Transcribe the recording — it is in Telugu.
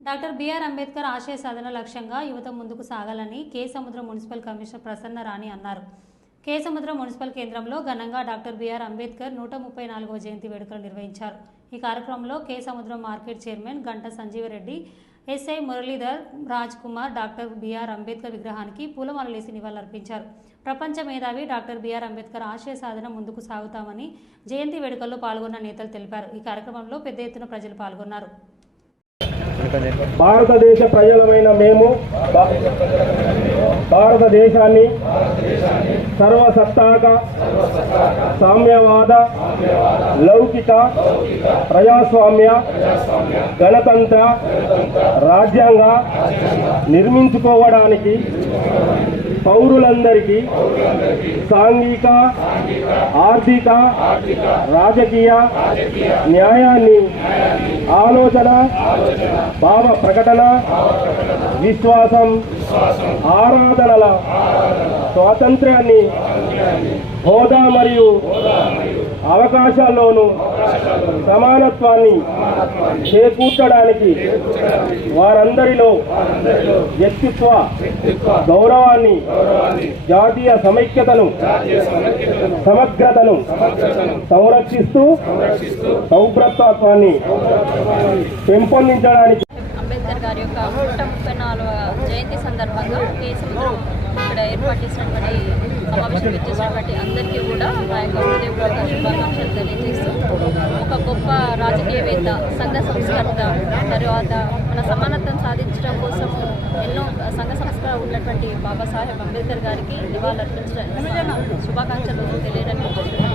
డాక్టర్ బిఆర్ అంబేద్కర్ ఆశయ సాధన లక్ష్యంగా యువత ముందుకు సాగాలని కే సముద్రం మున్సిపల్ కమిషనర్ ప్రసన్న రాణి అన్నారు. కే సముద్ర మున్సిపల్ కేంద్రంలో ఘనంగా డాక్టర్ బిఆర్ అంబేద్కర్ నూట ముప్పై నాలుగవ జయంతి వేడుకలు నిర్వహించారు. ఈ కార్యక్రమంలో కే సముద్రం market chairman Ganta Sanjeevareddy SI Muralidhar Raj Kumar doctor BR Ambedkar విగ్రహానికి పూలమాలలేసి నివాళులర్పించారు. ప్రపంచ మేధావి డాక్టర్ బిఆర్ అంబేద్కర్ ఆశయ సాధన ముందుకు సాగుతామని జయంతి వేడుకల్లో పాల్గొన్న నేతలు తెలిపారు. ఈ కార్యక్రమంలో పెద్ద ఎత్తున ప్రజలు పాల్గొన్నారు. భారతదేశ ప్రజలమైన మేము భారతదేశాన్ని సర్వసత్తాక సామ్యవాద లౌకిక ప్రజాస్వామ్య గణతంత్ర రాజ్యాంగ నిర్మించుకోవడానికి పౌరులందరికీ సాంఘిక ఆర్థిక రాజకీయ న్యాయాన్ని ఆలోచన భావ ప్రకటన విశ్వాసం ఆరాధనల స్వాతంత్ర్యాన్ని హోదా మరియు అవకాశాల్లోనూ సమానత్వాన్ని చేకూర్చడానికి వారందరిలో వ్యక్తిత్వ గౌరవాన్ని జాతీయ సమైక్యతను సమగ్రతను సంరక్షిస్తూ సౌభ్రతత్వాన్ని పెంపొందించడానికి అంబేద్కర్ గారి యొక్క నూట ముప్పై నాలుగవ జయంతి సందర్భంగా కేసముద్రం ఇక్కడ ఏర్పాటు చేసినటువంటి సమావేశం ఇచ్చేసినటువంటి అందరికీ కూడా నా యొక్క హృదయపూర్వక శుభాకాంక్షలు తెలియజేస్తూ ఒక గొప్ప రాజకీయవేత్త సంఘ సంస్కర్త తర్వాత మన సమానత్వం సాధించడం కోసం ఎన్నో సంఘ సంస్కరణ ఉన్నటువంటి బాబాసాహెబ్ అంబేద్కర్ గారికి నివాళులర్పించడం శుభాకాంక్షలు తెలియడానికి